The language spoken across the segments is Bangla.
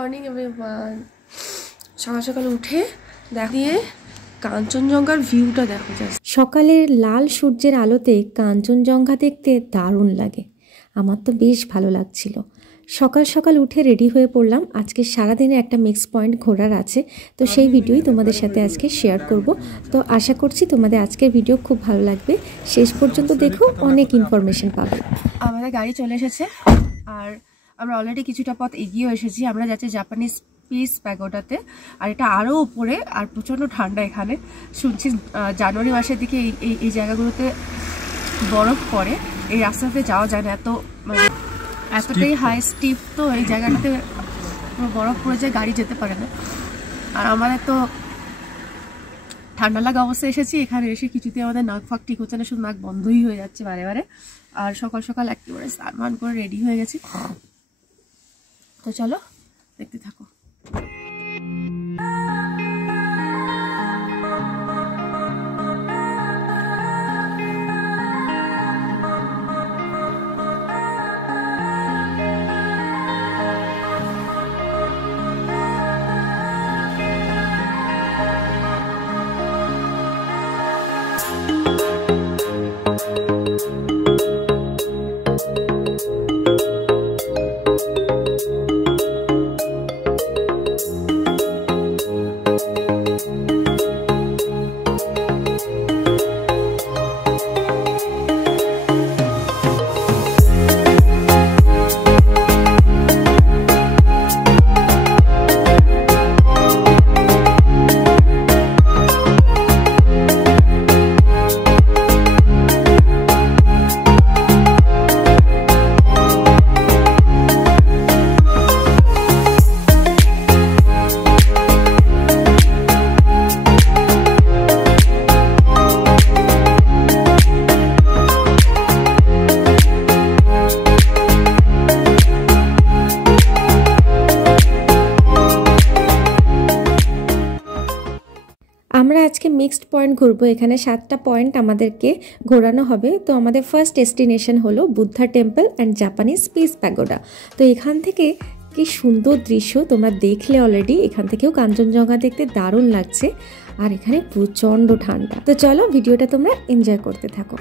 Morning everyone. সকাল সকাল উঠে দিয়ে কাঞ্চনজঙ্ঘার ভিউটা দেখো। সকালের লাল সূর্যের আলোতে কাঞ্চনজঙ্ঘা দেখতে দারুণ লাগে। আমার তো বেশ ভালো লাগছিল। সকাল সকাল উঠে রেডি হয়ে পড়লাম। আজকে সারাদিনে একটা মিক্স পয়েন্ট ঘোরার আছে, তো সেই ভিডিওই তোমাদের সাথে আজকে শেয়ার করব। তো আশা করছি তোমাদের আজকের ভিডিও খুব ভালো লাগবে, শেষ পর্যন্ত দেখো, অনেক ইনফরমেশন পাবে। আমাদের গাড়ি চলে এসেছে আর আমরা অলরেডি কিছুটা পথ এগিয়ে এসেছি। আমরা যাচ্ছি জাপানিজ পিস প্যাগোডাতে, আর এটা আরও উপরে, আর প্রচণ্ড ঠান্ডা এখানে। শুনছি জানুয়ারি মাসের দিকে এই জায়গাগুলোতে বরফ পড়ে, এই রাস্তাতে যাওয়া যায় না, এতটাই হাই স্টিপ, তো এই জায়গাটাতে বরফ পড়ে যায়, গাড়ি যেতে পারে না। আর আমাদের তো ঠান্ডা লাগা অবস্থায় এসেছি, এখানে এসে কিছুতে আমাদের নাক ফাঁক ঠিক হচ্ছে না, শুধু নাক বন্ধই হয়ে যাচ্ছে বারে বারে। আর সকাল সকাল একেবারে স্নান করে রেডি হয়ে গেছি। তো চলো দেখতে থাকো। আমরা আজকে মিক্সড পয়েন্ট ঘুরবো। এখানে 7টা পয়েন্ট আমাদেরকে ঘোরানো হবে। তো আমাদের ফার্স্ট ডেস্টিনেশন হলো Buddha temple and Japanese piece pagoda. তো এখান থেকে কি সুন্দর দৃশ্য তোমরা দেখলে অলরেডি। এখান থেকেও কাঞ্চনজঙ্ঘা দেখতে দারুণ লাগছে, আর এখানে প্রচণ্ড ঠান্ডা। তো চলো ভিডিওটা তোমরা এনজয় করতে থাকো।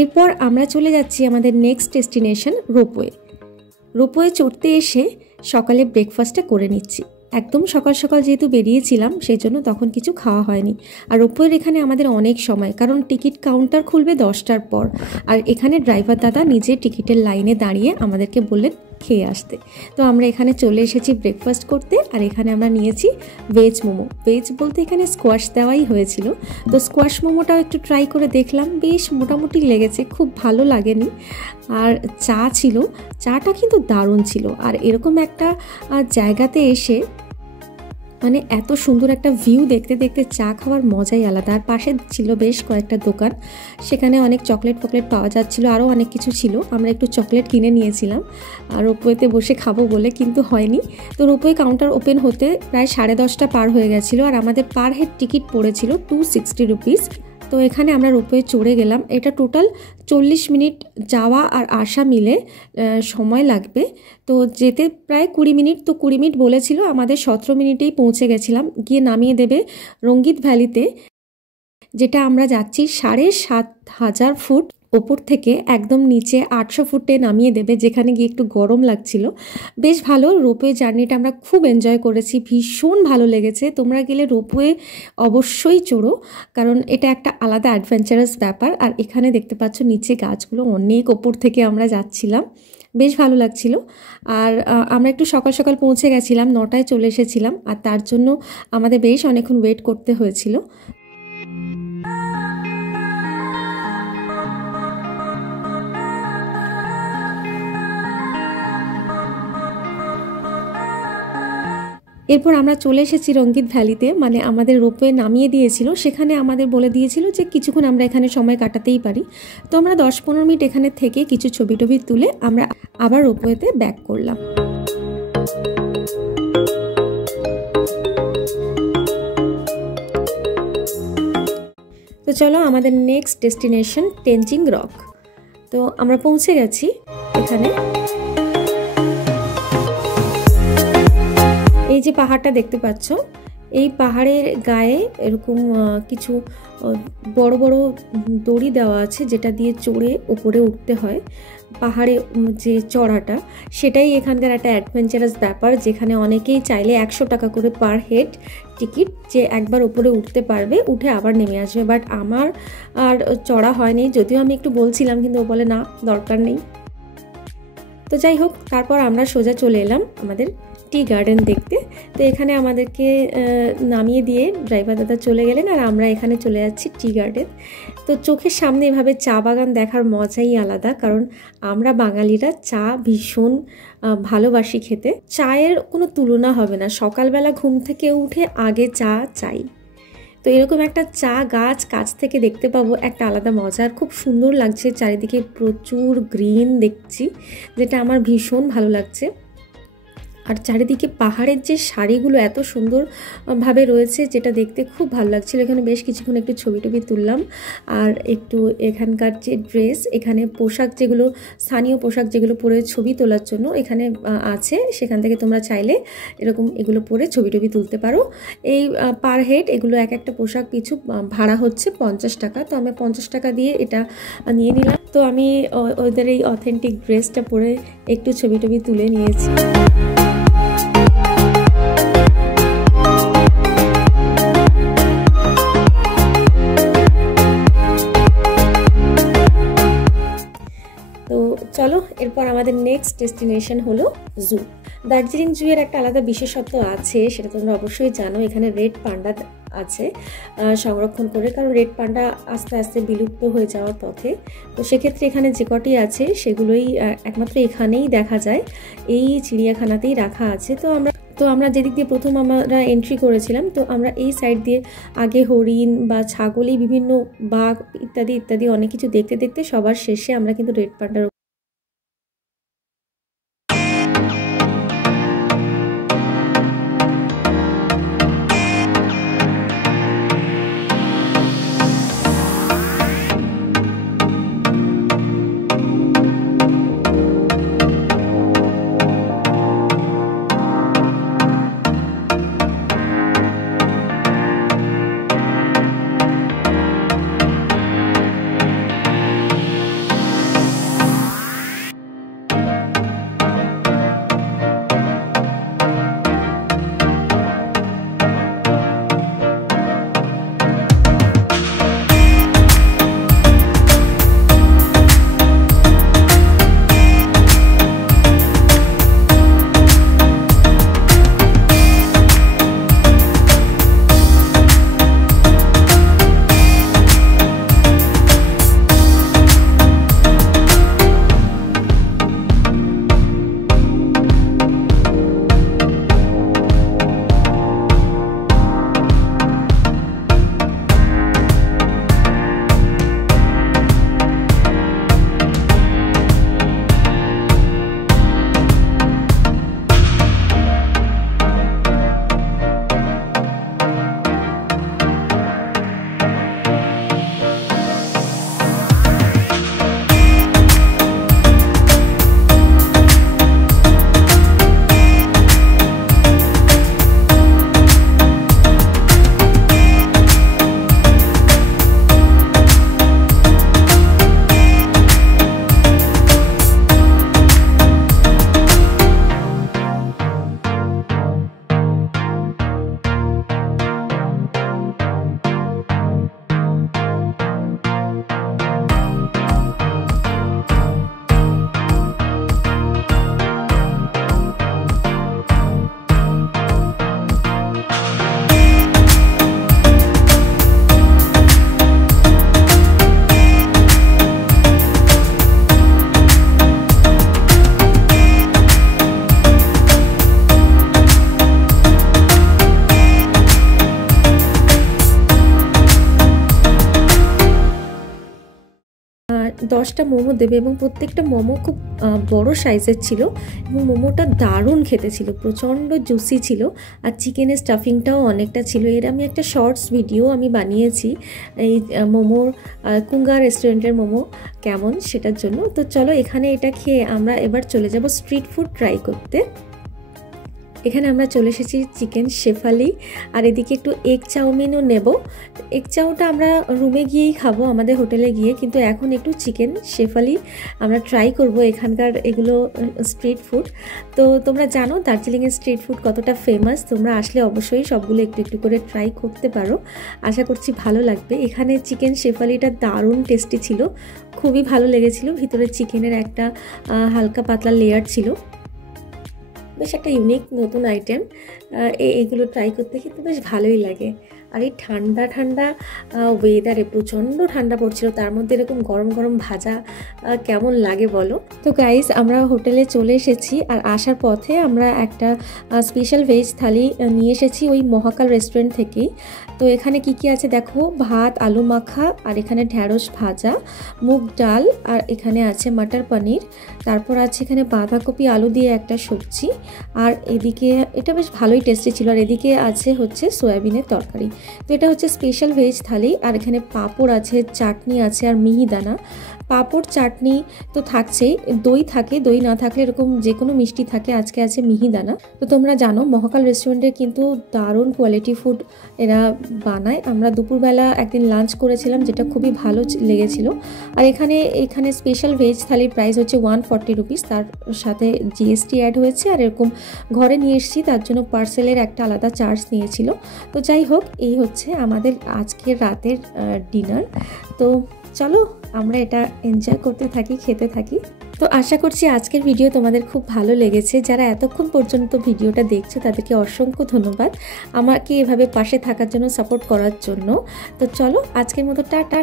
এরপর আমরা চলে যাচ্ছি আমাদের নেক্সট ডেস্টিনেশন রোপওয়ে। রোপওয়ে চড়তে এসে সকালে ব্রেকফাস্টটা করে নিচ্ছি। একদম সকাল সকাল যেহেতু বেরিয়েছিলাম, সেই জন্য তখন কিছু খাওয়া হয়নি। আর রোপওয়ের এখানে আমাদের অনেক সময়, কারণ টিকিট কাউন্টার খুলবে 10টার পর। আর এখানে ড্রাইভার দাদা নিজে টিকিটের লাইনে দাঁড়িয়ে আমাদেরকে বললেন খেয়ে আসতে। তো আমরা এখানে চলে এসেছি ব্রেকফাস্ট করতে। আর এখানে আমরা নিয়েছি ভেজ মোমো। ভেজ বলতে এখানে স্কোয়াশ দেওয়াই হয়েছিল। তো স্কোয়াশ মোমোটাও একটু ট্রাই করে দেখলাম, বেশ মোটামুটি লেগেছে, খুব ভালো লাগেনি। আর চা ছিল, চাটা কিন্তু দারুণ ছিল। আর এরকম একটা জায়গাতে এসে মানে এত সুন্দর একটা ভিউ দেখতে দেখতে চা খাওয়ার মজাই আলাদা। আর পাশে ছিল বেশ কয়েকটা দোকান, সেখানে অনেক চকলেট পাওয়া যাচ্ছিলো, আরও অনেক কিছু ছিল। আমরা একটু চকলেট কিনে নিয়েছিলাম আর রোপওয়েতে বসে খাবো বলে, কিন্তু হয়নি। তো রোপওয়ে কাউন্টার ওপেন হতে প্রায় 10:30 পার হয়ে গেছিলো। আর আমাদের পার হেড টিকিট পড়েছিল 260 রুপিস। তো এখানে আমরা রোপওয়ে চড়ে গেলাম। এটা টোটাল 40 মিনিট যাওয়া আর আসা মিলে সময় লাগবে। তো যেতে প্রায় 20 মিনিট, তো 20 মিনিট বলেছিল, আমাদের 17 মিনিটেই পৌঁছে গেছিলাম। গিয়ে নামিয়ে দেবে রঙ্গিত ভ্যালিতে, যেটা আমরা যাচ্ছি 7,500 ফুট ওপর থেকে একদম নিচে 800 ফুটে নামিয়ে দেবে, যেখানে গিয়ে একটু গরম লাগছিল। বেশ ভালো রোপওয়ে জার্নিটা আমরা খুব এনজয় করেছি, ভীষণ ভালো লেগেছে। তোমরা গেলে রোপওয়ে অবশ্যই চড়ো, কারণ এটা একটা আলাদা অ্যাডভেঞ্চারাস ব্যাপার। আর এখানে দেখতে পাচ্ছ নিচে গাছগুলো অনেক ওপর থেকে আমরা যাচ্ছিলাম, বেশ ভালো লাগছিল। আর আমরা একটু সকাল সকাল পৌঁছে গেছিলাম, 9টায় চলে এসেছিলাম, আর তার জন্য আমাদের বেশ অনেকক্ষণ ওয়েট করতে হয়েছিল। এরপর আমরা চলে এসেছি রঙ্গিত ভ্যালিতে, মানে আমাদের রোপওয়ে নামিয়ে দিয়েছিল। সেখানে আমাদের বলে দিয়েছিল যে কিছুক্ষণ আমরা এখানে সময় কাটাতেই পারি। তো আমরা 10-15 মিনিট এখানে থেকে কিছু ছবি টবি তুলে আমরা আবার রোপওয়েতে ব্যাক করলাম। তো চলো আমাদের নেক্সট ডেস্টিনেশন টেনজিং রক। তো আমরা পৌঁছে গেছি এখানে। এই যে পাহাড়টা দেখতে পাচ্ছ, এই পাহাড়ের গায়ে এরকম কিছু বড় বড় দড়ি দেওয়া আছে, যেটা দিয়ে চড়ে ওপরে উঠতে হয়। পাহাড়ে যে চড়াটা, সেটাই এখানকার একটা অ্যাডভেঞ্চারাস ব্যাপার, যেখানে অনেকেই চাইলে 100 টাকা করে পার হেড টিকিট, যে একবার ওপরে উঠতে পারবে, উঠে আবার নেমে আসবে। বাট আমার আর চড়া হয়নি, যদিও আমি একটু বলছিলাম, কিন্তু ও বলে না, দরকার নেই। তো যাই হোক, তারপর আমরা সোজা চলে এলাম আমাদের টি গার্ডেন দেখতে। তো এখানে আমাদেরকে নামিয়ে দিয়ে ড্রাইভার দাদা চলে গেলেন, আর আমরা এখানে চলে যাচ্ছি টি গার্ডেন। তো চোখের সামনে এভাবে চা বাগান দেখার মজাই আলাদা, কারণ আমরা বাঙালিরা চা ভীষণ ভালোবাসি খেতে। চায়ের কোনো তুলনা হবে না, সকালবেলা ঘুম থেকে উঠে আগে চা চাই। তো এরকম একটা চা গাছ কাছ থেকে দেখতে পাবো, একটা আলাদা মজা। আর খুব সুন্দর লাগছে, চারিদিকে প্রচুর গ্রিন দেখছি, যেটা আমার ভীষণ ভালো লাগছে। আর চারিদিকে পাহাড়ের যে শাড়িগুলো এত সুন্দরভাবে রয়েছে, যেটা দেখতে খুব ভালো লাগছিল। এখানে বেশ কিছুক্ষণ একটু ছবি টবি তুললাম, আর একটু এখানকার যে ড্রেস, এখানে পোশাক যেগুলো, স্থানীয় পোশাক যেগুলো পরে ছবি তোলার জন্য এখানে আছে, সেখান থেকে তোমরা চাইলে এরকম এগুলো পরে ছবি টবি তুলতে পারো। এই পার হেড এগুলো এক একটা পোশাক পিছু ভাড়া হচ্ছে 50 টাকা। তো আমি 50 টাকা দিয়ে এটা নিয়ে নিলাম। তো আমি ওদের এই অথেন্টিক ড্রেসটা পরে একটু ছবি টবি তুলে নিয়েছি। তো চলো, এরপর আমাদের নেক্সট ডেস্টিনেশন হলো জু। দার্জিলিং জু এর একটা আলাদা বিশেষত্ব আছে, সেটা তোমরা অবশ্যই জানো। এখানে রেড পান্ডা আছে সংরক্ষণ করে, কারণ রেড পান্ডা আস্তে আস্তে বিলুপ্ত হয়ে যাওয়ার পথে। তো সেক্ষেত্রে এখানে যে কটি আছে সেগুলোই একমাত্র এখানেই দেখা যায়, এই চিড়িয়াখানাতেই রাখা আছে। তো আমরা যেদিক দিয়ে প্রথম আমরা এন্ট্রি করেছিলাম, তো আমরা এই সাইড দিয়ে আগে হরিণ বা ছাগলি, বিভিন্ন বাঘ ইত্যাদি ইত্যাদি অনেক কিছু দেখতে দেখতে সবার শেষে আমরা কিন্তু রেড পান্ডার 10টা মোমো দেবে এবং প্রত্যেকটা মোমো খুব বড় সাইজের ছিল এবং মোমোটা দারুণ খেতে ছিল, প্রচণ্ড জুসি ছিল আর চিকেনের স্টাফিংটাও অনেকটা ছিল। এর আমি একটা শর্টস ভিডিও আমি বানিয়েছি এই মোমোর, কুঙ্গা রেস্টুরেন্টের মোমো কেমন সেটার জন্য। তো চলো এখানে এটা খেয়ে আমরা এবার চলে যাব স্ট্রিট ফুড ট্রাই করতে। এখানে আমরা চলে এসেছি চিকেন শেফালি, আর এদিকে একটু এগ চাউমিনও নেব। এগ চাউটা আমরা রুমে গিয়েই খাবো আমাদের হোটেলে গিয়ে, কিন্তু এখন একটু চিকেন শেফালি আমরা ট্রাই করব। এখানকার এগুলো স্ট্রিট ফুড, তো তোমরা জানো দার্জিলিংয়ের স্ট্রিট ফুড কতটা ফেমাস, তোমরা আসলে অবশ্যই সবগুলো একটু একটু করে ট্রাই করতে পারো, আশা করছি ভালো লাগবে। এখানে চিকেন শেফালিটা দারুণ টেস্টি ছিল, খুবই ভালো লেগেছিল। ভিতরে চিকেনের একটা হালকা পাতলা লেয়ার ছিল, বেশ একটা ইউনিক নতুন আইটেম। এগুলো ট্রাই করতে কিন্তু বেশ ভালোই লাগে। আর এই ঠান্ডা ঠান্ডা ওয়েদারে প্রচণ্ড ঠান্ডা পড়ছিল, তার মধ্যে এরকম গরম গরম ভাজা কেমন লাগে বলো। তো গাইস আমরা হোটেলে চলে এসেছি, আর আসার পথে আমরা একটা স্পেশাল ভেজ থালি নিয়ে এসেছি ওই মহাকাল রেস্টুরেন্ট থেকেই। তো এখানে কি কি আছে দেখো, ভাত, আলু মাখা, আর এখানে ঢ্যাঁড়স ভাজা, মুগ ডাল, আর এখানে আছে মটর পনির, তারপর আছে এখানে বাঁধাকপি আলু দিয়ে একটা সবজি, আর এদিকে এটা বেশ ভালোই টেস্টি ছিল, আর এদিকে আছে হচ্ছে সয়াবিনের তরকারি। তো এটা হচ্ছে স্পেশাল ভেজ থালি। আর এখানে পাঁপড় আছে, চাটনি আছে, আর মিহিদানা। পাঁপড় চাটনি তো থাকছেই, দই থাকে, দই না থাকলে এরকম যে কোনো মিষ্টি থাকে। আজকে আছে মিহিদানা। তো তোমরা জানো মহাকাল রেস্টুরেন্টে কিন্তু দারুণ কোয়ালিটি ফুড এরা বানায়। আমরা দুপুরবেলা একদিন লাঞ্চ করেছিলাম, যেটা খুবই ভালো লেগেছিল। আর এখানে স্পেশাল ভেজ থালির প্রাইস হচ্ছে 140 রুপিস, তার সাথে জিএসটি অ্যাড হয়েছে। আর এরকম ঘরে নিয়ে এসেছি, তার জন্য পার্সেলের একটা আলাদা চার্জ নিয়েছিল। তো যাই হোক, এই হচ্ছে আমাদের আজকের রাতের ডিনার। তো চলো আমরা এটা এনজয় করতে থাকি, খেতে থাকি। তো আশা করছি আজকের ভিডিও তোমাদের খুব ভালো লেগেছে। যারা এতক্ষণ পর্যন্ত ভিডিওটা দেখছো তাদেরকে অসংখ্য ধন্যবাদ আমাকে এভাবে পাশে থাকার জন্য, সাপোর্ট করার জন্য। তো চলো আজকের মতো টাটা।